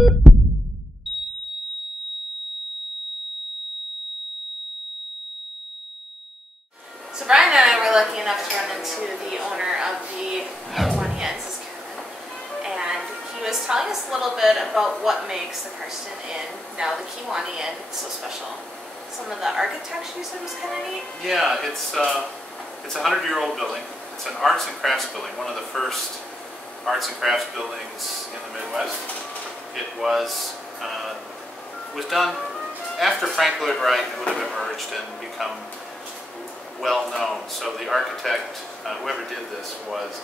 So Brian and I were lucky enough to run into the owner of the Kewaunee Inn, and he was telling us a little bit about what makes the Karsten Inn, now the Kewaunee Inn, so special. Some of the architecture you said was kind of neat. Yeah, it's a 100-year-old building. It's an arts and crafts building, one of the first arts and crafts buildings in the Midwest. It was done after Frank Lloyd Wright would have emerged and become well known. So the architect, whoever did this, was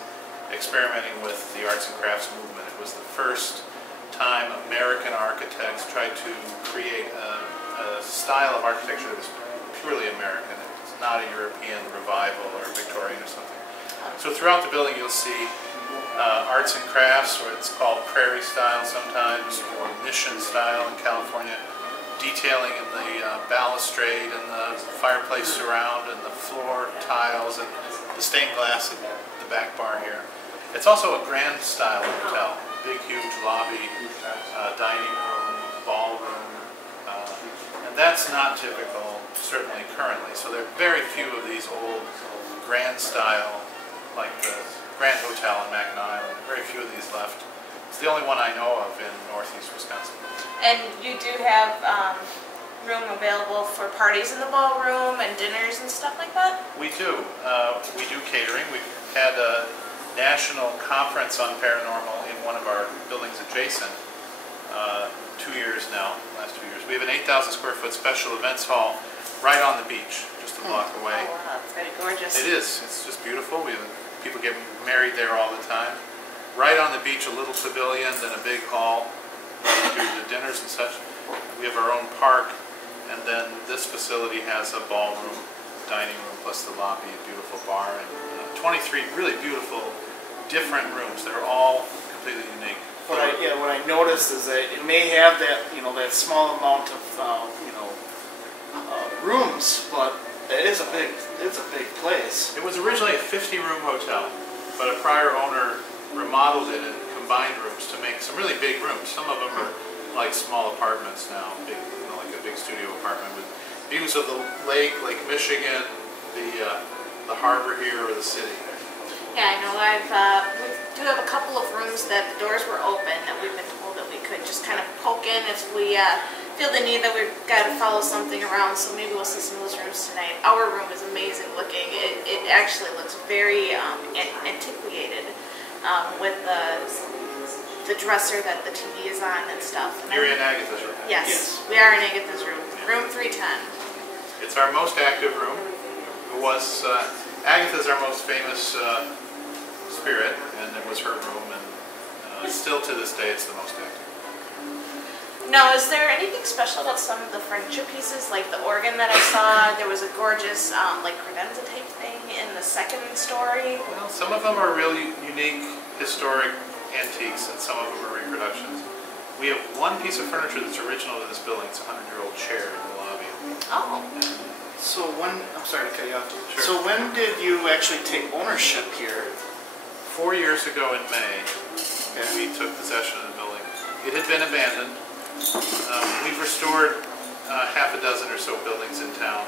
experimenting with the arts and crafts movement. It was the first time American architects tried to create a style of architecture that was purely American. It's not a European revival or Victorian or something. So throughout the building you'll see arts and crafts, or it's called prairie style sometimes, or mission style in California, detailing in the balustrade and the fireplace surround and the floor tiles and the stained glass at the back bar here. It's also a grand style hotel. Big, huge lobby, dining room, ballroom, and that's not typical, certainly currently. So there are very few of these old grand style, like the Grand Hotel in Mackinac Island. Very few of these left. It's the only one I know of in northeast Wisconsin. And you do have room available for parties in the ballroom and dinners and stuff like that? We do. We do catering. We've had a national conference on paranormal in one of our buildings adjacent 2 years now, last 2 years. We have an 8,000 square foot special events hall right on the beach, just a block away. Oh wow, it's very gorgeous. It is. It's just beautiful. People get married there all the time. Right on the beach, a little pavilion, then a big hall. We do the dinners and such. We have our own park, and then this facility has a ballroom, dining room, plus the lobby, a beautiful bar, and 23 really beautiful, different rooms. They're all completely unique. What I noticed is that it may have that that small amount of rooms, but it's a big place. It was originally a 50-room hotel, but a prior owner remodeled it and combined rooms to make some really big rooms. Some of them are like small apartments now, big, like a big studio apartment with views of the Lake Michigan, the harbor here, or the city. Yeah, I know. We do have a couple of rooms that the doors were open that we've been told that we could just kind of poke in if we feel the need that we've got to follow something around. So maybe we'll see some of those rooms tonight. Our room is amazing looking. It actually looks very antiquated with the dresser that the TV is on and stuff. And You're in Agatha's room. Yes, we are in Agatha's room. Room 310. It's our most active room. It was Agatha's our most famous spirit, and it was her room, and still to this day it's the most active. Now, is there anything special about some of the furniture pieces, like the organ that I saw? There was a gorgeous like credenza type thing in the second story. Well, some of them are really unique, historic antiques, and some of them are reproductions. We have one piece of furniture that's original to this building. It's a 100-year-old chair in the lobby. Oh. So I'm sorry to cut you off. Sure. So when did you actually take ownership here? 4 years ago in May, we took possession of the building. It had been abandoned. We've restored half a dozen or so buildings in town.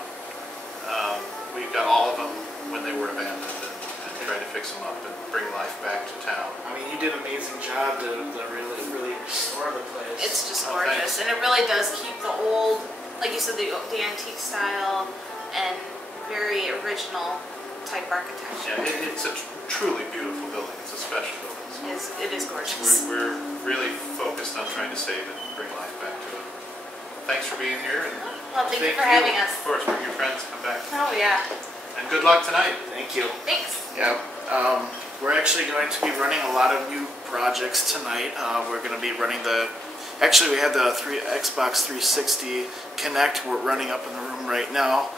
We've got all of them when they were abandoned and tried to fix them up and bring life back to town. I mean, you did an amazing job to really restore the place. It's just gorgeous, and it really does keep the old, like you said, the antique style and very original type architecture. Yeah, it's a truly beautiful building. It's a special building. It is gorgeous. We're really focused on trying to save it and bring life back to it. Thanks for being here. And well, thank you for having us. Of course, bring your friends, come back. Oh, yeah. And good luck tonight. Thank you. Thanks. Yeah, we're actually going to be running a lot of new projects tonight. We're going to be running actually we had the Xbox 360 Kinect. We're running up in the room right now.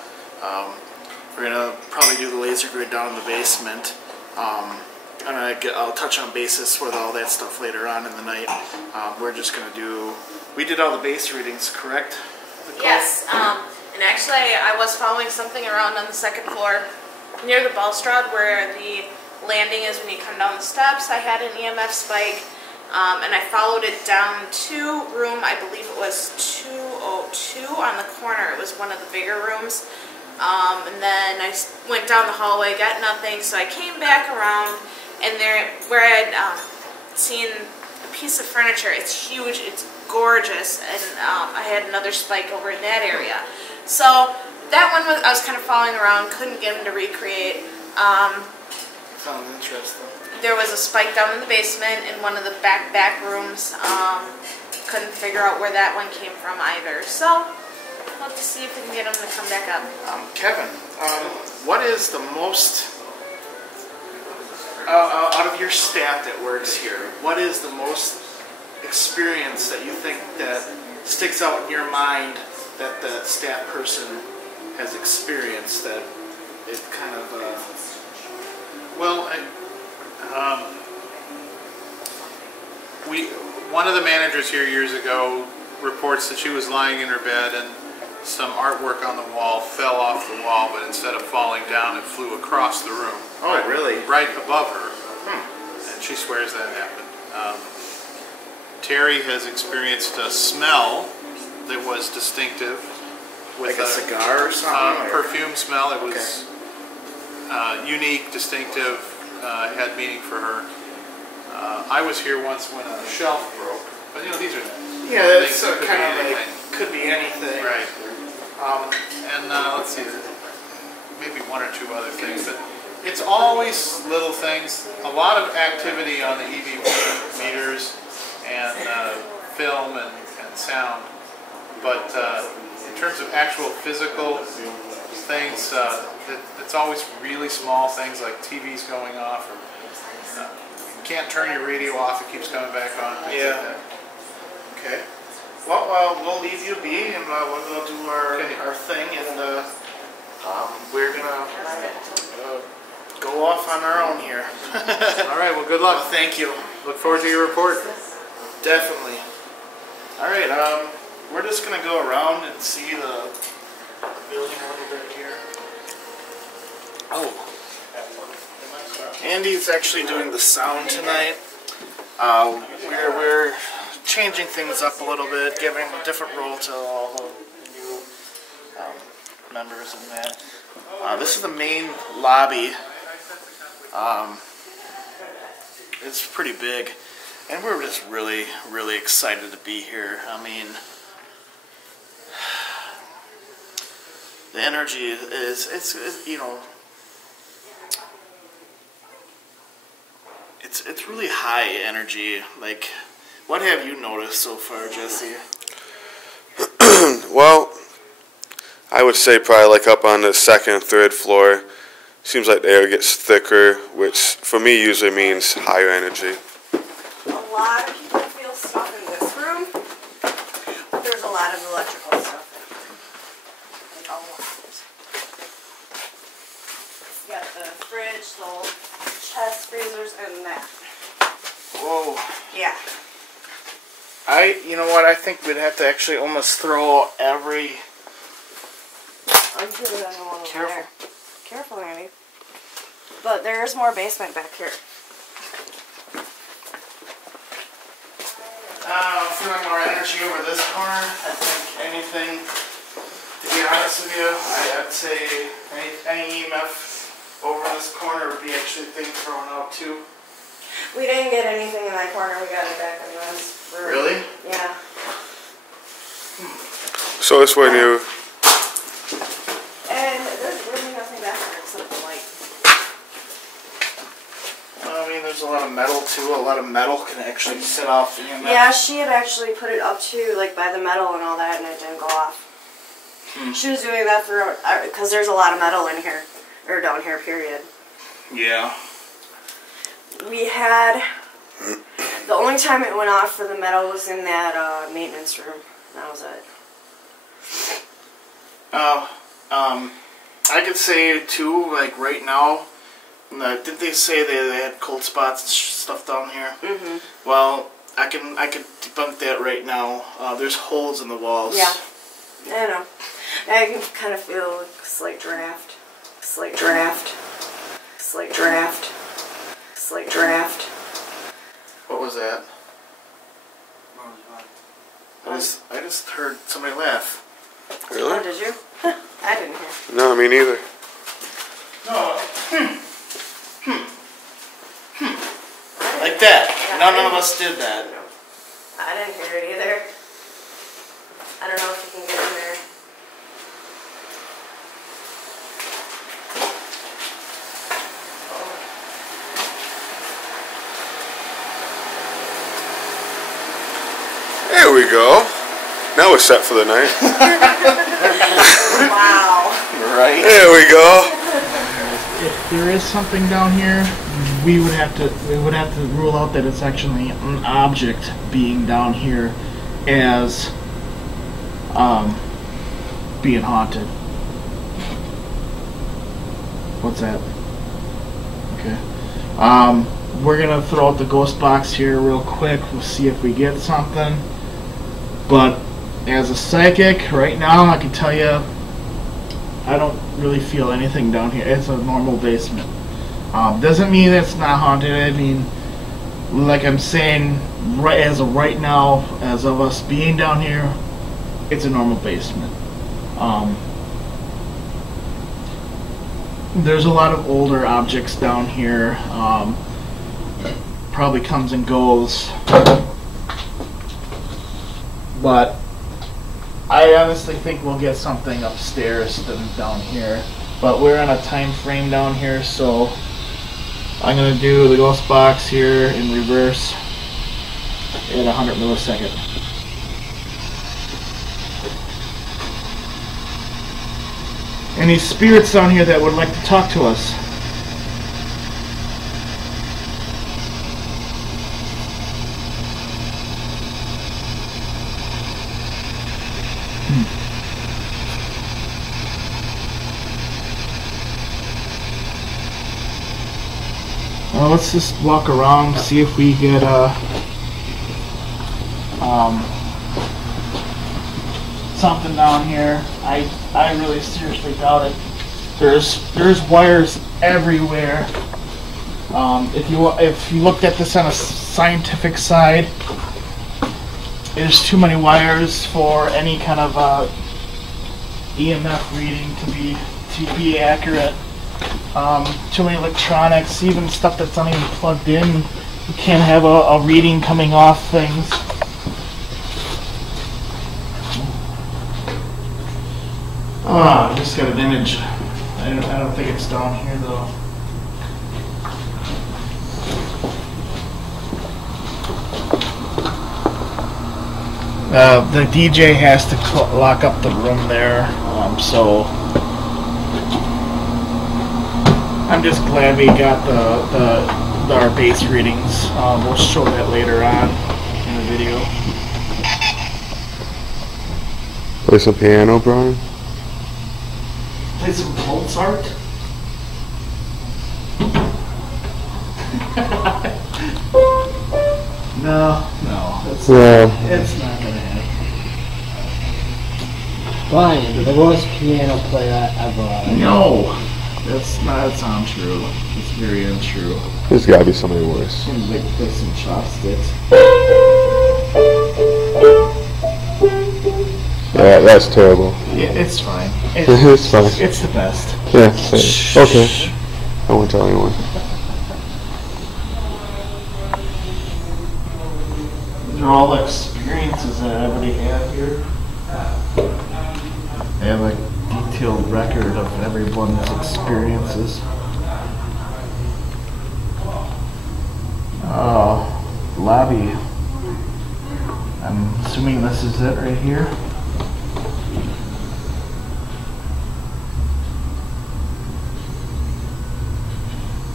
We're going to probably do the laser grid down in the basement. I'll touch on basis with all that stuff later on in the night. We're just going to do... We did all the base readings, correct? Nicole? Yes, and actually I was following something around on the second floor near the balustrade where the landing is when you come down the steps. I had an EMF spike, And I followed it down to room, I believe it was 202 on the corner. It was one of the bigger rooms. And then I went down the hallway, got nothing, so I came back around, and there, where I had seen a piece of furniture, it's huge, it's gorgeous, and I had another spike over in that area. So that one I was kind of following around, couldn't get him to recreate. Sounds interesting. There was a spike down in the basement in one of the back rooms. Couldn't figure out where that one came from either. So we'll have to see if we can get him to come back up. Kevin, what is the most, out of your staff that works here, what is the most experience that you think that sticks out in your mind that the staff person has experienced that it kind of... Well, one of the managers here years ago reports that she was lying in her bed and some artwork on the wall fell off the wall, but instead of falling down, it flew across the room. Oh, really? Right above her. And she swears that happened. Terry has experienced a smell that was distinctive. With like a cigar or something? Perfume smell. It was unique, distinctive, had meaning for her. I was here once when a shelf broke, but you know, these are that's things that kind of like, could be anything. Right. And let's see, maybe one or two other things, but it's always little things. A lot of activity on the EVP meters and film and sound, but in terms of actual physical things, it's always really small things like TVs going off, or you can't turn your radio off, it keeps coming back on. Yeah. Like that. Okay. Well, we'll leave you be, and we'll go do our thing, and we're gonna go off on our own here. All right. Well, good luck. Well, thank you. Look forward to your report. Definitely. All right. We're just gonna go around and see the building a little bit here. Oh. Andy's actually doing the sound tonight. We're changing things up a little bit, giving a different role to all the new members in that. This is the main lobby. It's pretty big, and we're just really, really excited to be here. I mean, the energy is you know, it's really high energy. Like, what have you noticed so far, Jesse? Well, I would say probably like up on the second and third floor. Seems like the air gets thicker, which for me usually means higher energy. A lot of people feel stuff in this room, but there's a lot of electrical stuff in here. Like a lot. You got the fridge, the old chest freezers, and that. Whoa. Yeah. You know what, I think we'd have to actually almost throw every... I'm sure there's one over Careful. there. Careful, Andy. But there's more basement back here. Feeling more energy over this corner. I think anything, to be honest with you, I'd say any EMF over this corner would be actually being thrown out too. We didn't get anything in that corner. We got it back in this room. Really? Yeah. So it's when you... And there's really nothing back there except the light. I mean, there's a lot of metal too. A lot of metal can actually set off the EMF. Yeah, she had actually put it up to, like, by the metal and all that, and it didn't go off. She was doing that for, because there's a lot of metal in here, or down here, period. Yeah. We had, the only time it went off for the metal was in that maintenance room. That was it. I could say too, like right now, did they say they had cold spots and stuff down here? Mm-hmm. Well, I can debunk that right now. There's holes in the walls. Yeah, I know. I can kind of feel a slight draft. Slight draft. Slight draft. Slight draft. What was that? just heard somebody laugh. Really? Oh, did you? I didn't hear. No, me neither. No. Like that. None of us did that. No. I didn't hear it either. I don't know if you can get in there. There we go. Now we're set for the night. Wow. Right. There we go. If there is something down here, we would have to rule out that it's actually an object being down here as being haunted. What's that? Okay. We're gonna throw out the ghost box here real quick. We'll see if we get something. But as a psychic, right now I can tell you I don't really feel anything down here. It's a normal basement. Doesn't mean it's not haunted. I mean, like I'm saying, right as of right now, as of us being down here, it's a normal basement. There's a lot of older objects down here. Probably comes and goes. But I honestly think we'll get something upstairs than down here. But we're on a time frame down here, so I'm going to do the ghost box here in reverse at 100 millisecond. Any spirits down here that would like to talk to us? Well, let's just walk around, see if we get something down here. I really seriously doubt it. There's wires everywhere. If you looked at this on a scientific side, there's too many wires for any kind of EMF reading to be accurate. Too many electronics, even stuff that's not even plugged in. You can't have a reading coming off things. I just got an image. I don't think it's down here though. The DJ has to lock up the room there, so I'm just glad we got our bass readings. We'll show that later on in the video. Play some piano, Brian? Play some Mozart? No, it's not gonna happen. Brian, you're the worst piano player ever. No, that's not untrue. It's very untrue. There's gotta be somebody worse. Seems like play some chopsticks. Yeah, that's terrible. Yeah, it's fine. It's fine. It's the best. Yeah, same. Okay. I won't tell anyone. These are all experiences that everybody had here. They have a detailed record of everyone's experiences. Lobby. I'm assuming this is it right here.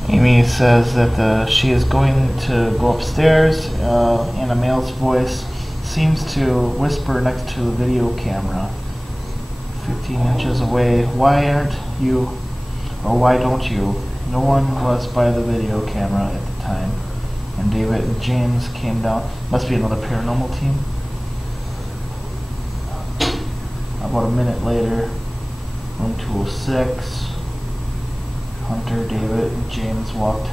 Amy says that she is going to go upstairs in a male's voice. Seems to whisper next to the video camera. 15 inches away. Why aren't you, or why don't you? No one was by the video camera at the time. And David and James came down. Must be another paranormal team. About a minute later, room 206. Hunter, David, and James walked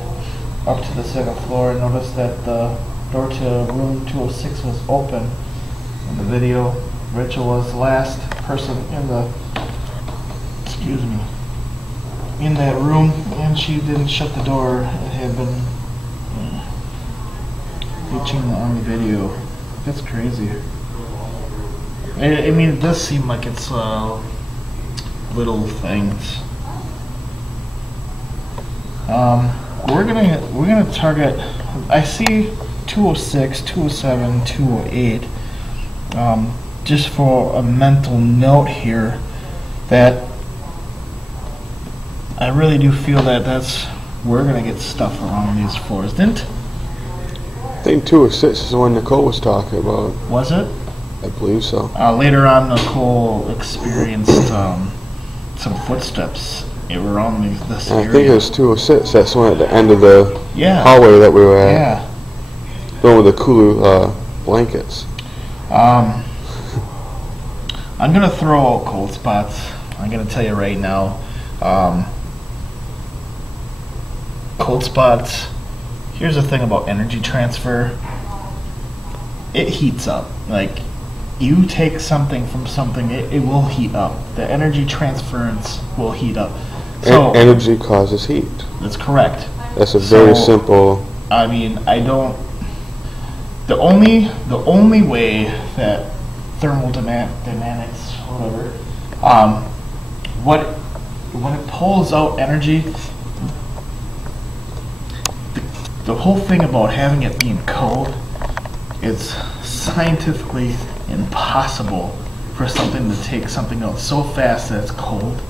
up to the second floor and noticed that the door to room 206 was open in the video. Rachel was the last person in the, excuse me, in that room, and she didn't shut the door. It had been glitching on the video. That's crazy. I mean, it does seem like it's little things. We're gonna target. I see 206, 207, 208. Just for a mental note here, that I really do feel that we're gonna get stuff around these floors. Didn't? I think 206 is the one Nicole was talking about. Was it? I believe so. Later on, Nicole experienced some footsteps around this area. I think it was 206. That's the one at the end of the hallway that we were at. Yeah. The one with the Kulu blankets. I'm gonna throw out cold spots. I'm gonna tell you right now. Cold spots. Here's the thing about energy transfer. It heats up. Like, you take something from something, it will heat up. The energy transference will heat up. So energy causes heat. That's correct. That's a very simple. I mean, I don't. The only way that thermodynamics, whatever, when it pulls out energy, the whole thing about having it being cold is scientifically impossible for something to take something out so fast that it's cold.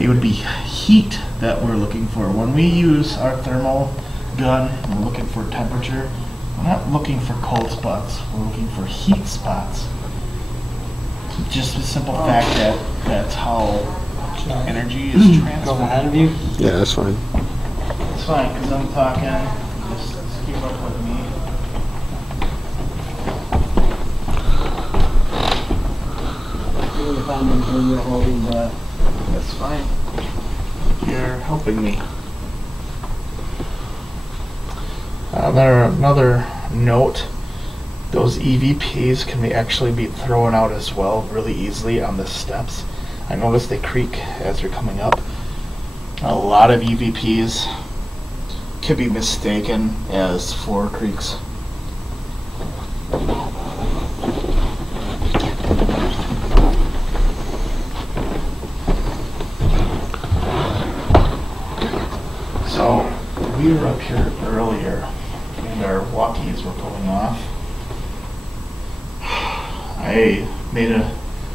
It would be heat that we're looking for. When we use our thermal gun, we're looking for temperature. We're not looking for cold spots. We're looking for heat spots. Just the simple fact that that's how energy is transferred. Go ahead of you? Yeah, that's fine. It's fine, because I'm talking. Just keep up with me. If I'm in your holding breath. That's fine. You're helping me. Another note, those EVPs can actually be thrown out as well really easily on the steps. I noticed they creak as you're coming up. A lot of EVPs can be mistaken as floor creaks. So we were up here earlier and our walkies were pulling off.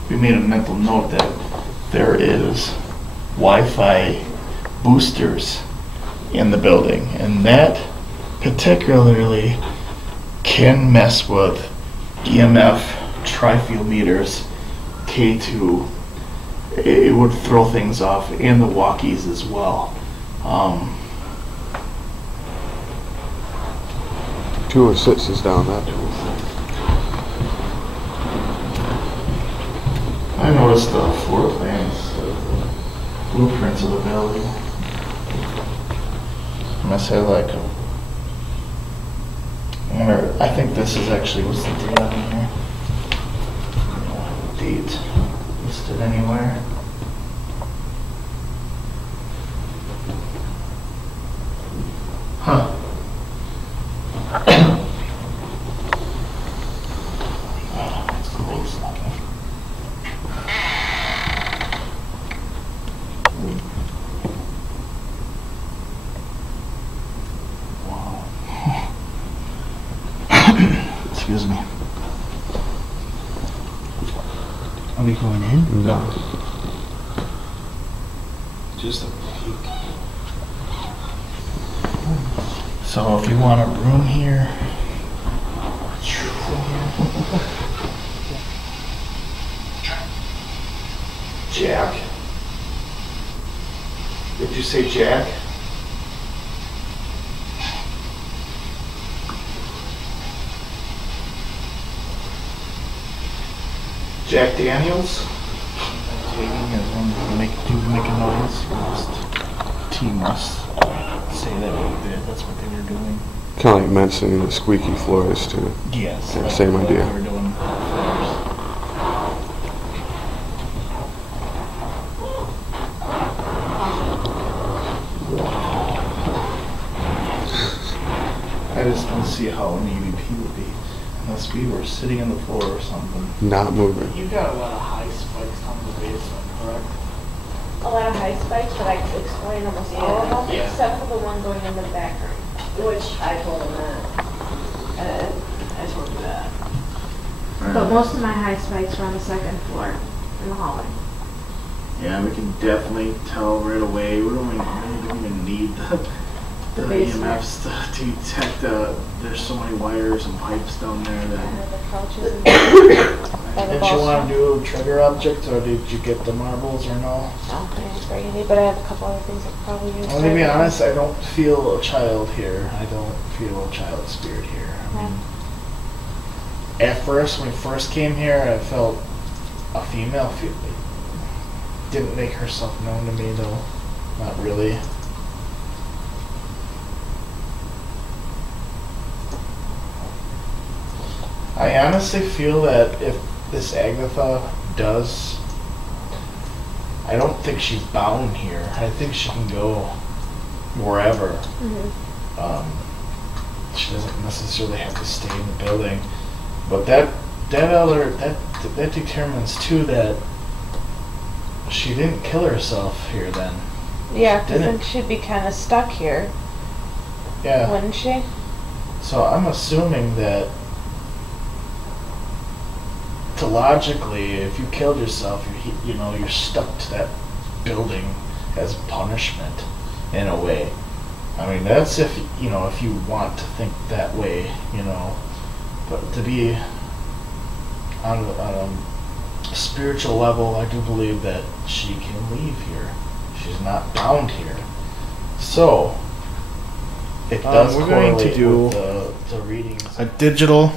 We made a mental note that there is Wi-Fi boosters in the building, and that particularly can mess with EMF tri-field meters K2. It would throw things off, and the walkies as well. 206 is down that. I noticed the floor plans, the blueprints of the building. I must say, like, I think this is actually, what's the date on here? Date listed anywhere. Huh. It's close. Wow. Excuse me. Are we going in? No. Just a peek. So if you want a room here, Jack. Did you say Jack? Jack Daniels? Taking as long as you make a noise, team must say that that's what they were doing. Kind of like mentioning the squeaky floors too. Yes. Yeah, same idea. They were doing floors. I just don't see how an EVP would be unless we were sitting on the floor or something. Not moving. You got a lot of high spikes on the basement, correct? A lot of high spikes, but I could explain almost all of them, Yeah. except for the one going in the back room. Which I told him that. I told you that. But most of my high spikes are on the second floor in the hallway. Yeah, we can definitely tell right away. We don't even need the basement. EMFs to detect there's so many wires and pipes down there that. The couches and Did you want to do a trigger object, or did you get the marbles, or no? I didn't bring any, but I have a couple other things I could probably use. Well, to be honest, I don't feel a child here. I don't feel a child spirit here. I mean, at first, when we first came here, I felt a female feel. Didn't make herself known to me, though. Not really. I honestly feel that if this Agatha does, I don't think she's bound here. I think she can go wherever. She doesn't necessarily have to stay in the building. But that determines too that she didn't kill herself here then. Yeah, because Didn't. then she'd be kind of stuck here, Yeah. wouldn't she? So I'm assuming that logically, if you killed yourself, you're stuck to that building as punishment in a way. I mean, that's if you want to think that way, But to be on a spiritual level, I do believe that she can leave here. She's not bound here. So it does we're going to correlate do with the readings. A digital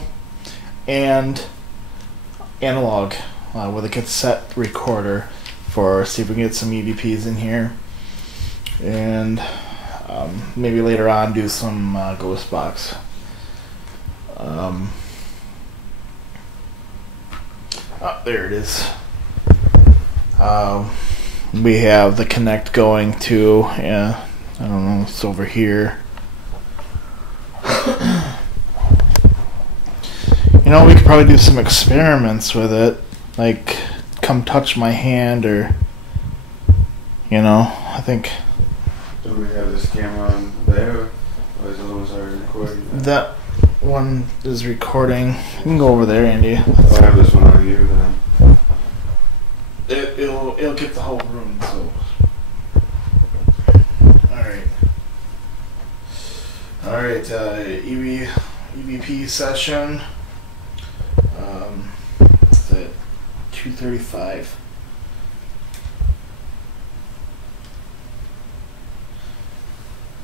and analog with a cassette recorder see if we can get some EVPs in here, and maybe later on do some ghost box. There it is. We have the kinect going to, I don't know, it's over here. We could probably do some experiments with it, like come touch my hand, or I think Do we have this camera on there, or is those already recording? that one is recording. You can go over there, Andy. I'll have this one on you then. It'll get the whole room. So, all right. EVP session. It's at 2:35.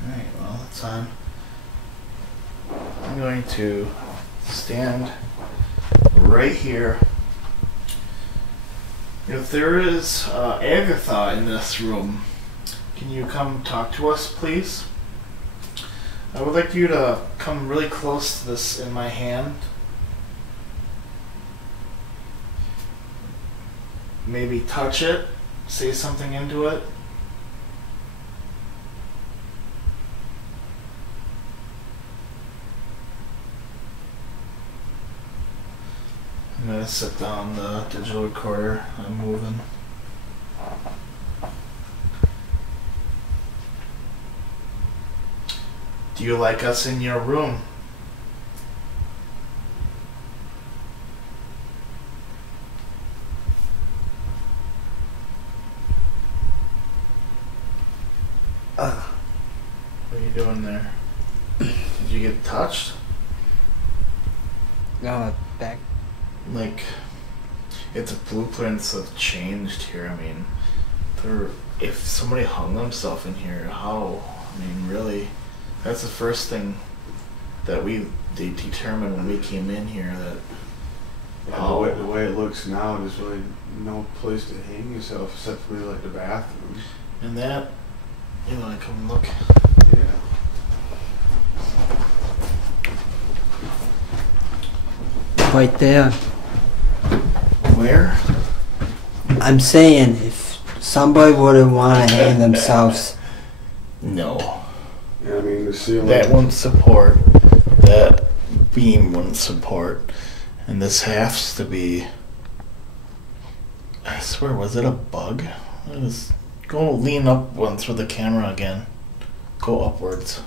Alright, well, that's on. I'm going to stand right here. If there is Agatha in this room, can you come talk to us, please? I would like you to come really close to this in my hand. Maybe touch it, say something into it. I'm going to set down the digital recorder. I'm moving. Do you like us in your room? What are you doing there? Did you get touched? No, back. Like, if the blueprints have changed here, I mean, if somebody hung themselves in here, how? I mean, really, that's the first thing that they determined when we came in here, that The way it looks now, there's really no place to hang yourself except for like the bathroom. and that, you want to come look? Yeah. Right there. Where? I'm saying if somebody wouldn't want to hang themselves, No. Yeah, I mean the ceiling. That won't support that beam wouldn't support. And this has to be, I swear, was it a bug? Go lean up once with the camera again. Go upwards.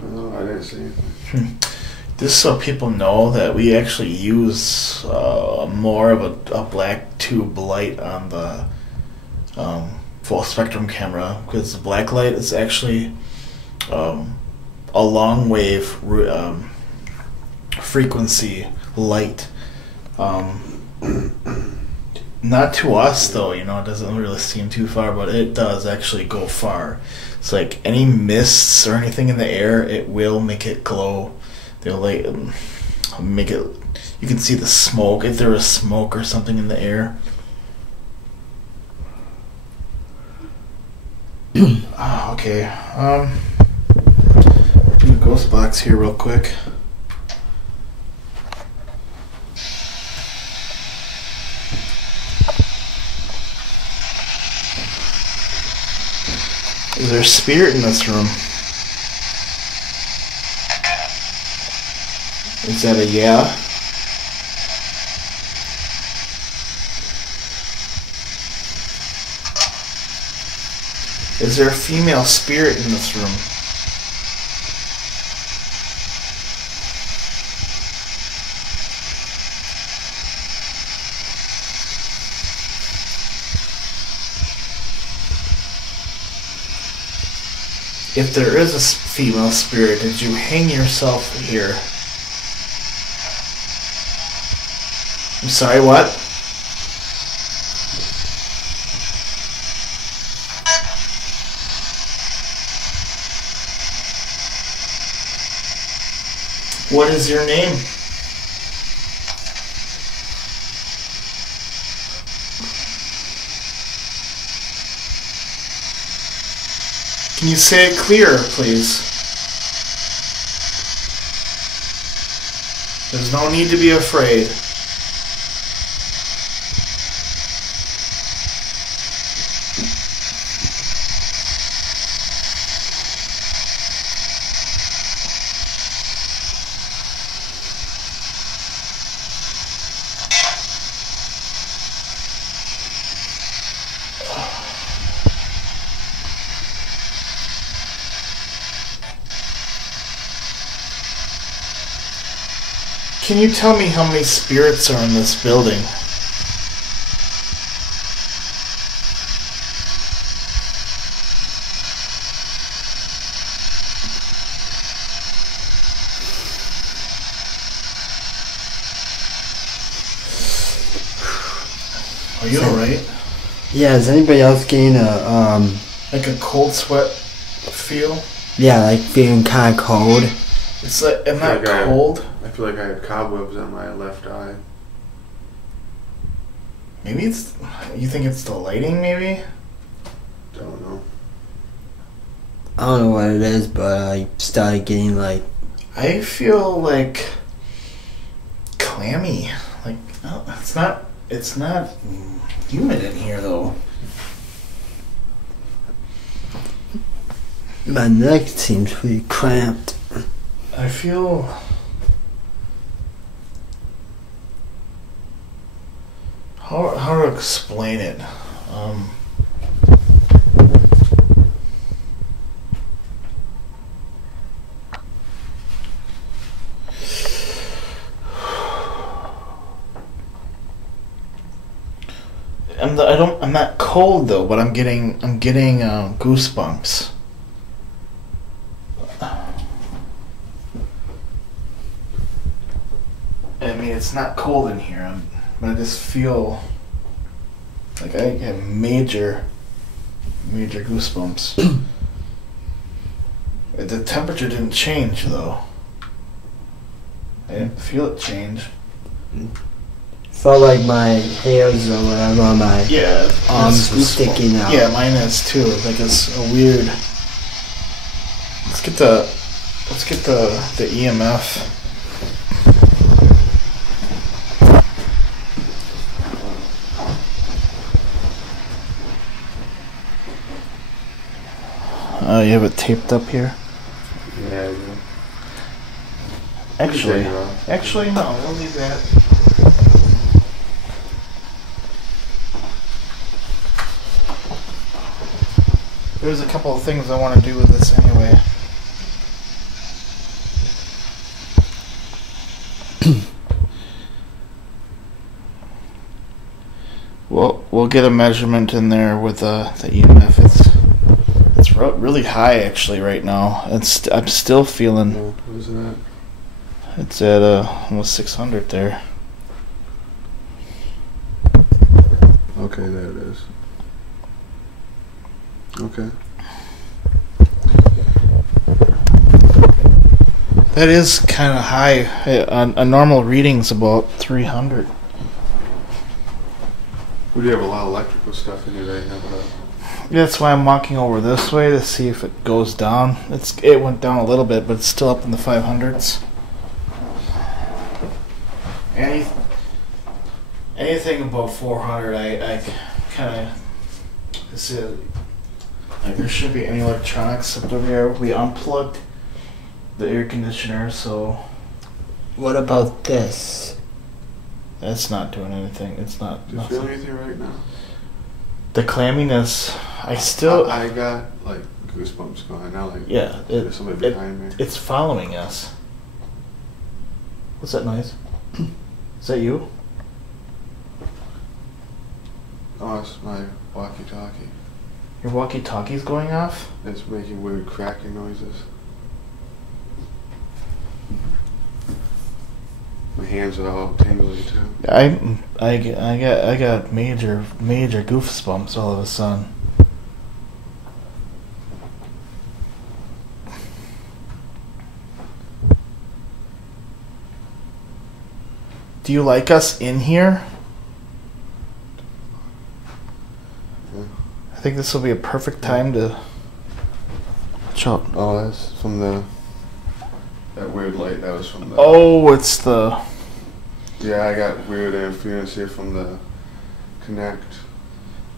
Oh, I didn't see anything. Just so people know that we actually use more of a black tube light on the full spectrum camera, because the black light is actually a long wave frequency light. Not to us though, you know, it doesn't really seem too far, but it does actually go far. It's like any mists or anything in the air, it will make it glow. They'll like make it. You can see the smoke if there is smoke or something in the air. Oh, okay. Do a ghost box here real quick. Is there a spirit in this room? Is that a yeah? Is there a female spirit in this room? If there is a female spirit, did you hang yourself here? I'm sorry, what? What is your name? Can you say it clearer, please? There's no need to be afraid. Can you tell me how many spirits are in this building? Are you alright? Yeah, is anybody else getting a, like a cold sweat feel? yeah, like feeling kind of cold? It's like, I'm not Like cold. I feel like I have cobwebs on my left eye. Maybe it's, you think it's the lighting maybe? Don't know. I don't know what it is, but I started getting like... I feel like clammy. Like, oh, it's not humid in here though. My neck seems pretty cramped. I feel... How to explain it? I'm not cold though, but I'm getting goosebumps. I mean, it's not cold in here, but I just feel like I have major goosebumps. The temperature didn't change though. I didn't feel it change. Felt like my hairs or whatever on my arms were sticking out. Yeah, mine is too. Like it's a weird. Let's get the EMF. Oh, you have it taped up here? Yeah, I do. Actually, no. We'll leave that. There's a couple of things I want to do with this anyway. We'll get a measurement in there with the EMF. It's really high actually right now. I'm still feeling. What is that? It's at almost 600 there. Okay, there it is. Okay. That is kind of high. A normal reading's about 300. We do have a lot of electrical stuff in here right now, but That's why I'm walking over this way to see if it goes down. It went down a little bit, but it's still up in the 500s. Anything above 400, I kind of see it. Like there shouldn't be any electronics up over here. We unplugged the air conditioner, so What about this? that's not doing anything. It's not. do you feel anything right now? The clamminess, I got like goosebumps going now. Like yeah, there's somebody behind me. it's following us. What's that noise? Is that you? Oh, it's my walkie-talkie. Your walkie-talkie's going off? It's making weird cracking noises. My hands are all tingly too. I got major goosebumps all of a sudden. Do you like us in here? Yeah. I think this will be a perfect time to chop. Oh, that's from that weird light. That was from the. Oh, it's the. Yeah, I got weird interference here from the kinect.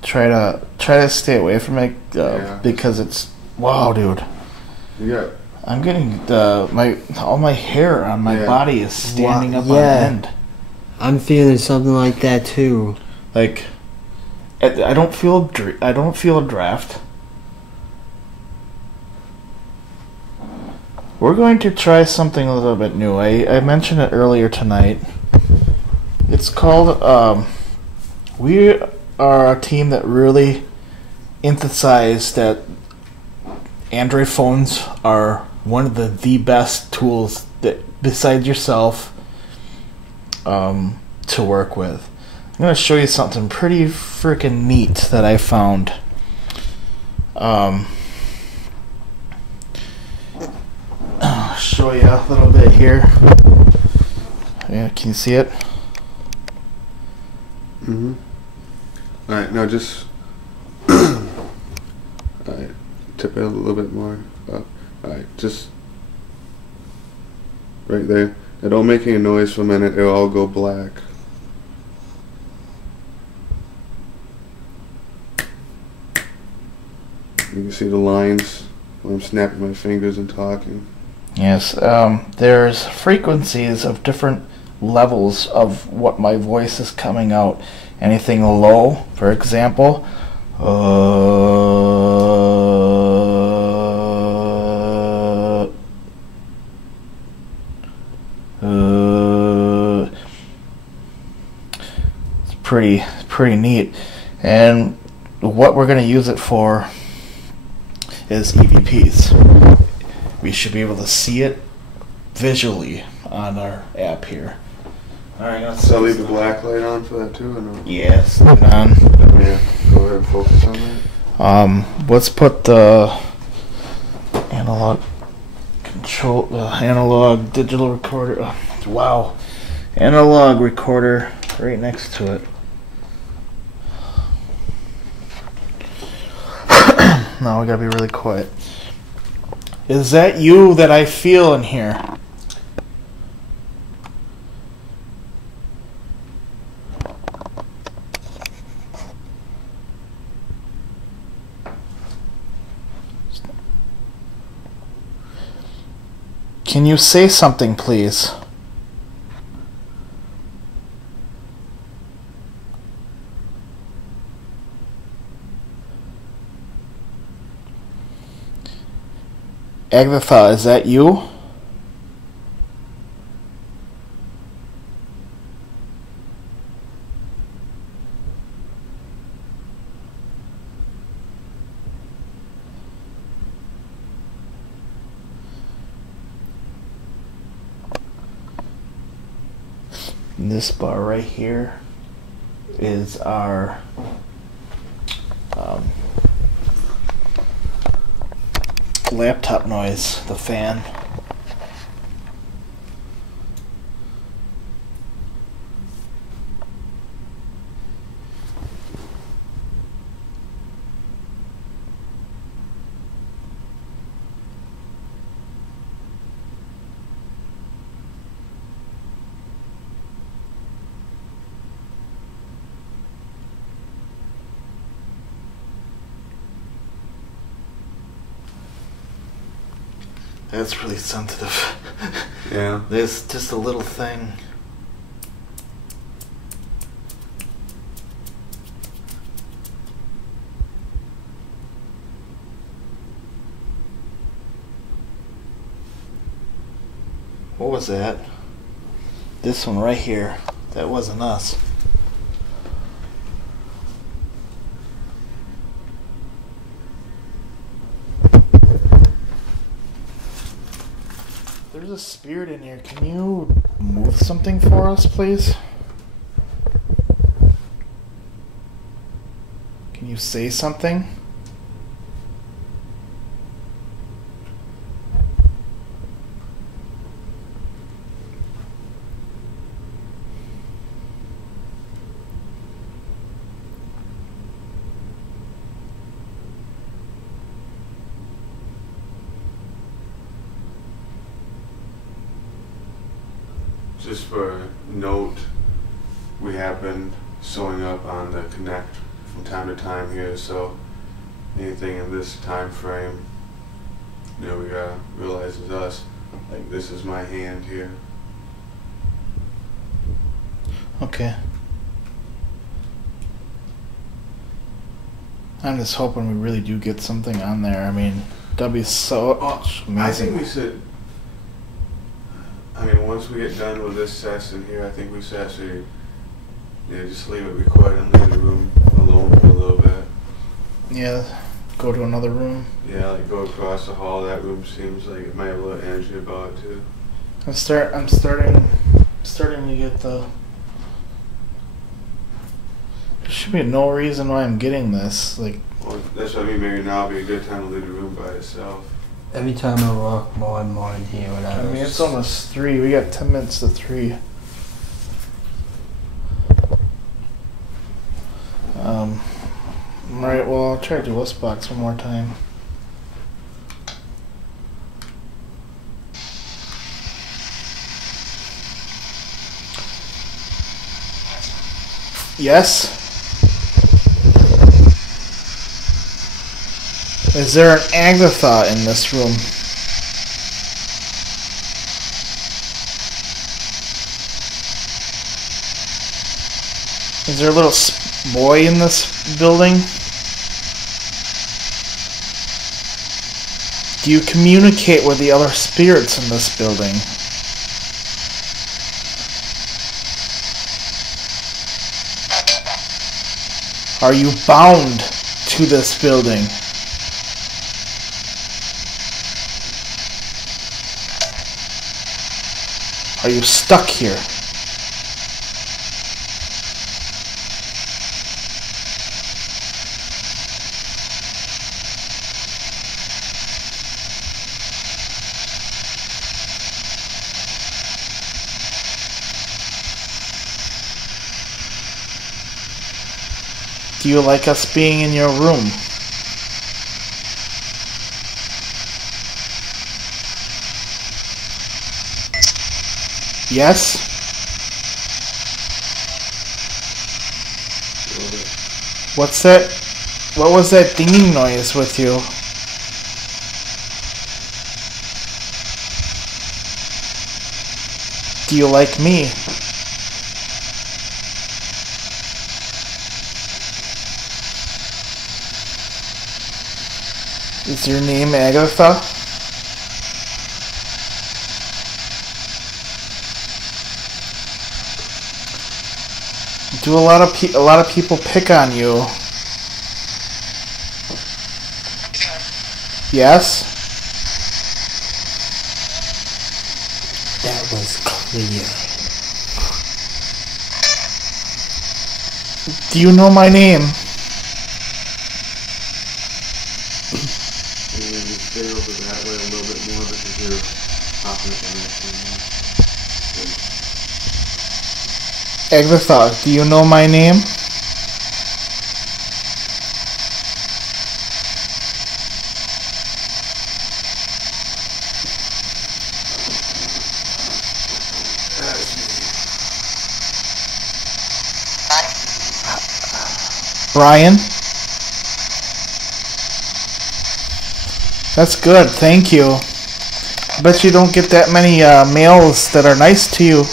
Try to stay away from it Yeah. because it's. Wow, dude. Yeah. I'm getting all my hair on my Yeah. body is standing up on Yeah. end. I'm feeling something like that too. Like, I don't feel a draft. We're going to try something a little bit new. I mentioned it earlier tonight. It's called. We are a team that really emphasized that Android phones are one of the best tools that besides yourself to work with. I'm going to show you something pretty freaking neat that I found. I'll show you a little bit here. Yeah, can you see it? Mm-hmm. Alright, now just alright, tip it a little bit more up. Alright, just right there. Now don't make any noise for a minute, it'll all go black. You can see the lines when I'm snapping my fingers and talking. Yes, there's frequencies of different levels of what my voice is coming out. Anything low, for example, it's pretty neat. And what we're going to use it for is EVPs. We should be able to see it visually on our app here. Alright, let's So I'll leave the black light on for that too, or no? yes, leave it on. Yeah, go ahead and focus on that. Let's put the analog control, analog digital recorder. Wow, analog recorder right next to it. Now we gotta be really quiet. Is that you that I feel in here? Can you say something, please? Agatha, is that you? This bar right here is our laptop noise, the fan. That's really sensitive. Yeah. There's just a little thing. What was that? This one right here. That wasn't us. There's a spirit in here. Can you move something for us, please? Can you say something? Just for a note, we have been showing up on the kinect from time to time here, so anything in this time frame, you know, we gotta realize it's us. Like, this is my hand here. Okay. I'm just hoping we really do get something on there. I mean, that'd be so amazing. I think we should, I mean, once we get done with this session here, I think we should actually, just leave it recorded and leave the room alone for a little bit. Yeah, go to another room. Yeah, like go across the hall. That room seems like it might have a little energy about it too. I'm starting to get the. There should be no reason why I'm getting this. Like. Well, that's what I mean. Maybe now would be a good time to leave the room by itself. Every time I walk more and more in here, when I mean, it's almost 3. We got 10 minutes to 3. Alright, well, I'll try to do this box one more time. Yes? Is there an Agatha in this room? Is there a little boy in this building? Do you communicate with the other spirits in this building? Are you bound to this building? Are you stuck here? Do you like us being in your room? Yes? What's that? What was that dinging noise with you? Do you like me? Is your name Agatha? Do a lot of people pick on you? Yes? That was clear. Do you know my name? Stay over that way a little bit more because you're popping up on that thing. Agatha, do you know my name? Brian? That's good, thank you. I bet you don't get that many males that are nice to you.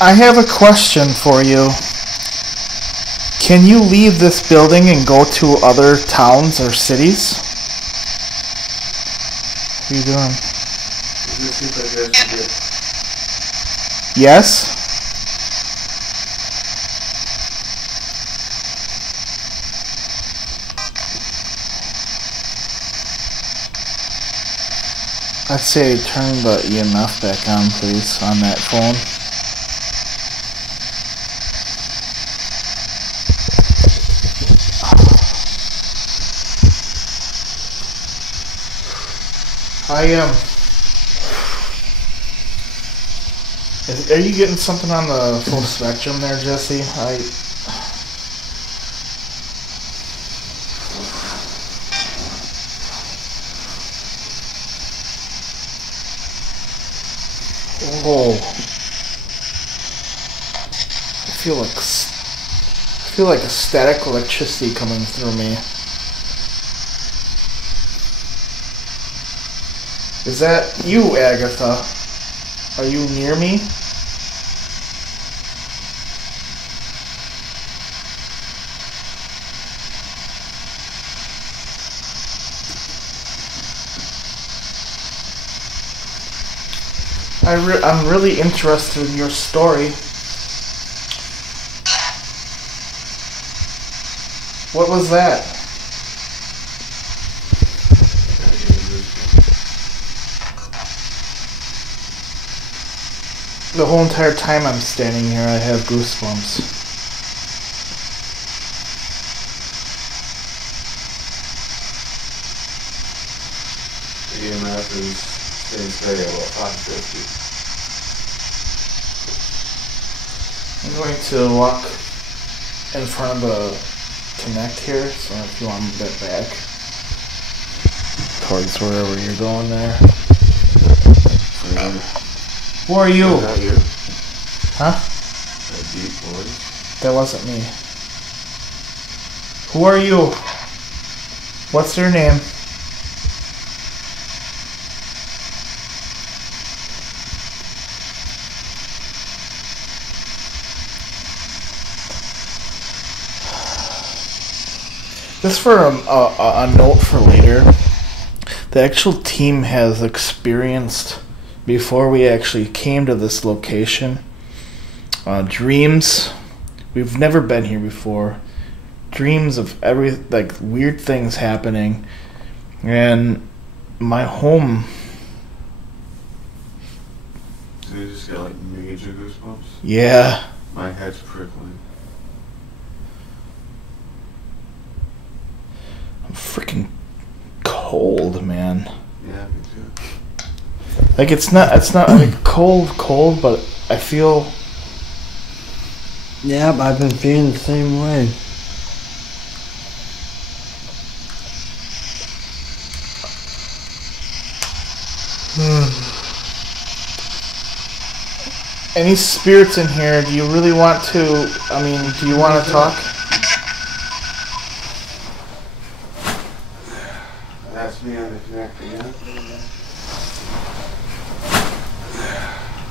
I have a question for you. Can you leave this building and go to other towns or cities? What are you doing? Yes? I'd say turn the EMF back on, please, on that phone. Are you getting something on the full spectrum there, Jesse? Oh, I feel like a static electricity coming through me. Is that you, Agatha? Are you near me? I'm really interested in your story. What was that? The whole entire time I'm standing here, I have goosebumps. The EMF is staying steady at about 550. I'm going to walk in front of the kinect here, so if you want to get back towards wherever you're going there. Who are you? Is that you? Huh? That deep voice? That wasn't me. Who are you? What's your name? Just for a note for later, the actual team has experienced, before we actually came to this location, dreams. We've never been here before. Dreams of weird things happening, and my home. So you just got like major goosebumps? Yeah. My head's prickling. I'm freaking cold, man. Yeah, me too. Like it's not like cold, but I feel. Yeah, I've been feeling the same way. Any spirits in here? Do you really want to? I mean, do you want to talk? That's me on the connect again.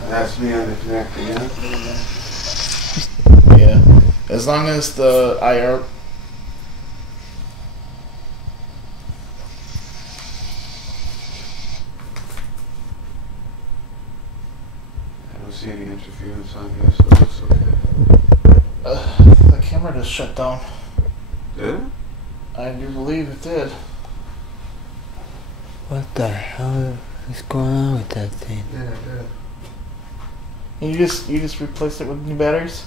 That's me on the connect again. Yeah. As long as the IR. I don't see any interference on here, so it's okay. The camera just shut down. Did it? I do believe it did. What the hell is going on with that thing? Yeah, it did. You just replaced it with new batteries?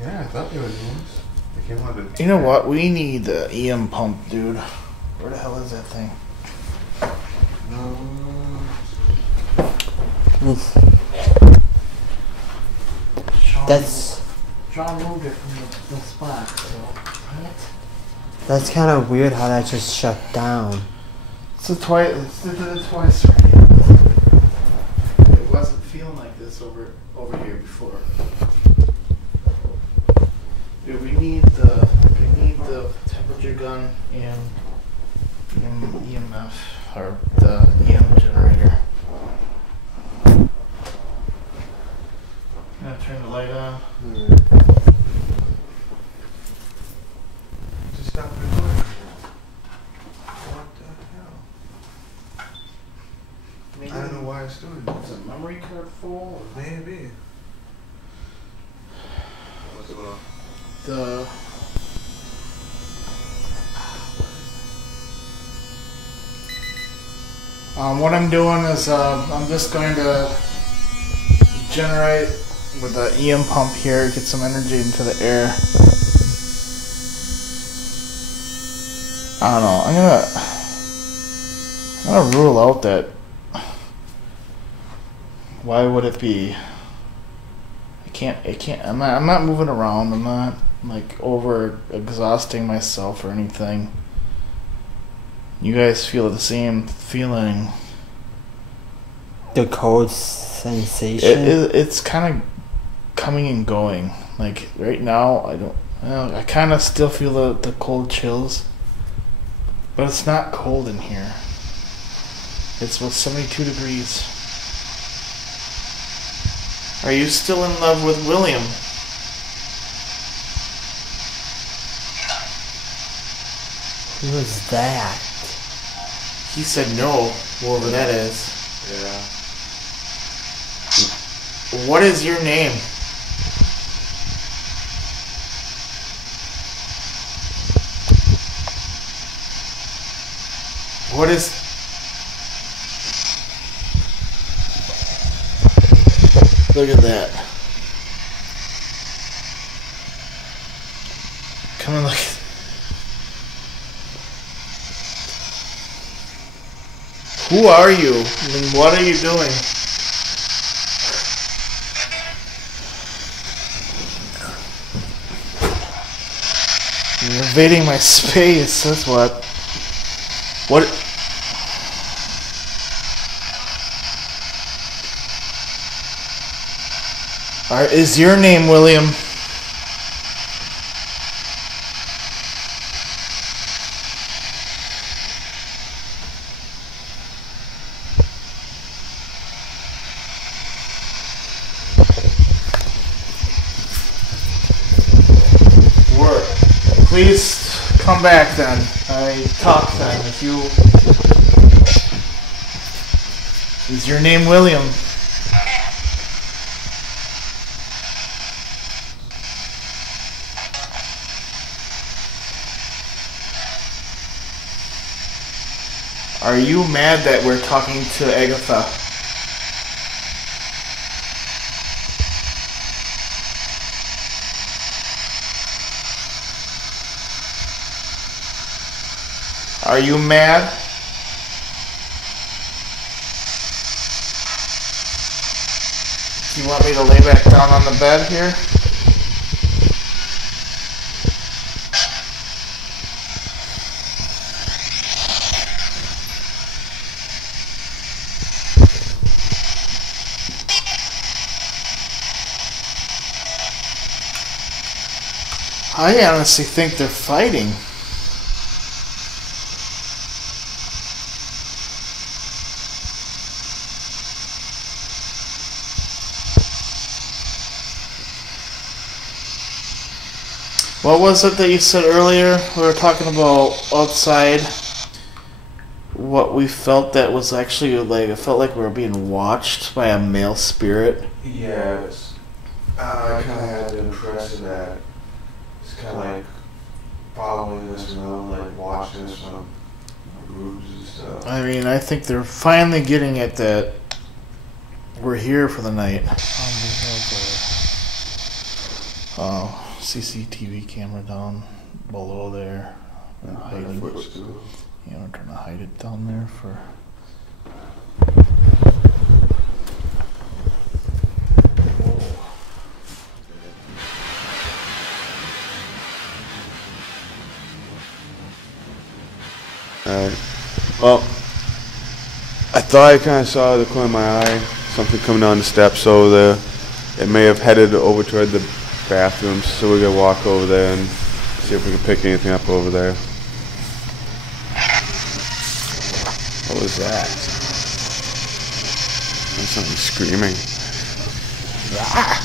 Yeah, I thought they were new ones. They came out in. You know what? We need the EM pump, dude. Where the hell is that thing? That's John moved it from the spot, so. that's kind of weird how that just shut down. It's did it twice already. It wasn't feeling like this over here before. Dude, we need the temperature gun and EMF or the EM generator. I'm gonna turn the light on. Just stop recording. What the hell? Maybe I don't know why it's doing is this. the memory card full? Maybe. What's going on? What I'm doing is I'm just going to generate with the EM pump here, get some energy into the air. I don't know. I'm gonna rule out that. Why would it be? I can't. I'm not moving around. I'm not like over exhausting myself or anything. You guys feel the same feeling. The cold sensation. It's kind of coming and going. Like right now, I kind of still feel the cold chills, but it's not cold in here. It's about 72 degrees. Are you still in love with William? Who was that? He said no, whoever that is. Yeah. What is your name? What is... Look at that. Come on, look. Who are you? I mean, what are you doing? You're invading my space, that's what. What? Is your name William? Please come back then. I talk then. If you... Is your name William? Are you mad that we're talking to Agatha? Are you mad? Do you want me to lay back down on the bed here? I honestly think they're fighting. What was it that you said earlier? We were talking about outside. What we felt that was actually like, it felt like we were being watched by a male spirit. Yes. I kind of had the impression that it's kind of like following us around, like watching us from roofs and stuff. I mean, I think they're finally getting it that we're here for the night. Oh, CCTV camera down below there. Footstool. Yeah, we're trying to hide it down there for. Alright. Well, I thought I kind of saw the corner of my eye, something coming down the steps over there. It may have headed over toward the bathrooms, so we're going to walk over there and see if we can pick anything up over there. What was that? There's something screaming. Ah!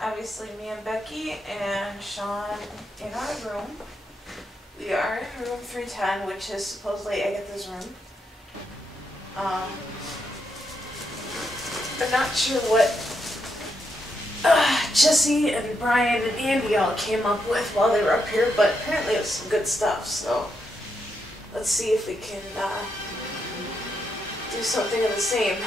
Obviously, me and Becky and Sean in our room. We are in room 310, which is supposedly Agatha's room. I'm not sure what Jesse and Brian and Andy all came up with while they were up here, but apparently it was some good stuff, so let's see if we can do something of the same.